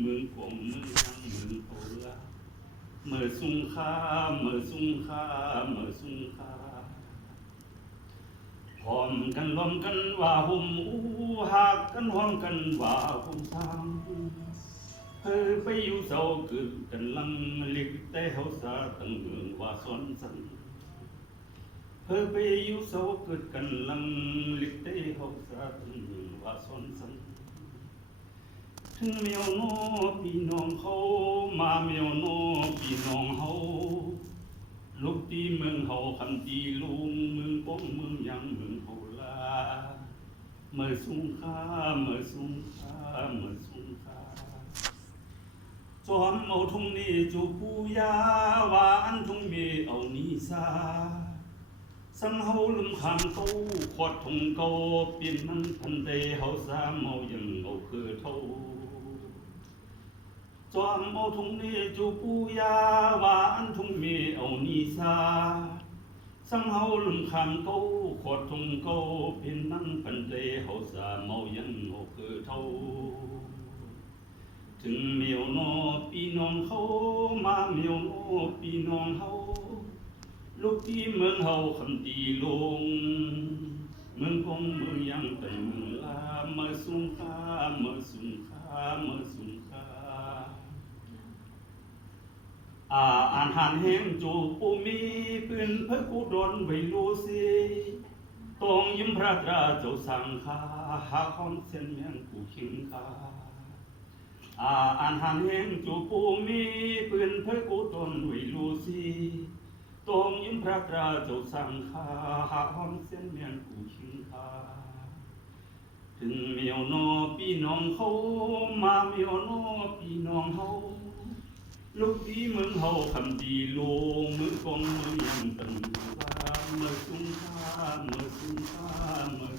เมืองกงเมืองยังเมืองโคราชเมื่อสุงคาเมื่อสุงคาเมื่อสุงคาพร้อมกันล้อมกันว่าหุ่มอู้หากกันห้อมกันว่าหุ่มทางไปอยู่เศร้าเกิดกันลังลิกแต่เฮาสาตั้งเมืองว่าสอนสันไปอยู่เศร้าเกิดกันลังลิกแต่เฮาสาตั้งเมืองว่าสอนสันถึงเมียวโนพี่น้องเขามาเมียวโนพี่น้องเฮาลูกตีเมืองเฮาคำตีลุงเมืองป้องเมืองยังเมืองเฮาลาเมื่อสุงคาเมื่อสุงคาเมื่อสุงคาจอมเอาทุ่งนี้จูปูยาวาอันทุ่งเมเอานีซาสังเฮาลุมขามเขาขอดทุ่งเก่าเปลี่ยนมันพันเตเฮาสาเมายังเอาคือเท่าจอมเอาทุ่งนี้จูปูยาวาอันทุ่งเมเอานีซาสังเฮาลุมขามเขาขอดทุ่งเก่าเปลี่ยนมันพันเตเฮาสาเมายังเอาคือเท่าถึงเมียวโนพี่น้องเขามาเมียวโนพี่น้องเฮาลูกที่เมืองเฮาคำตีลงเมืองคงเมืองยังเป็นเมืองลาเมื่อสุงคาเมื่อสุงคาเมื่อสุงคาอ่านหันแห้งจูปูมีปืนเพื่อกูโดนไว้ลูซีต้องยิ้มพระตราเจ้าสังคาหาคอนเส้นเมียงกูขิงคาอ่านหันแห้งจูปูมีปืนเพื่อกูโดนไว้ลูซีตรงยิ้มพระตราเจ้าสังคาหาห้องเส้นเมียนกูชิงคาถึงเมียวโนพี่น้องเขามาเมียวโนพี่น้องเขาลูกดีเมืองเขาคำดีลงมือกองเมืองยังตันว่าเมื่อสุงคาเมื่อสุงคาเมื่อ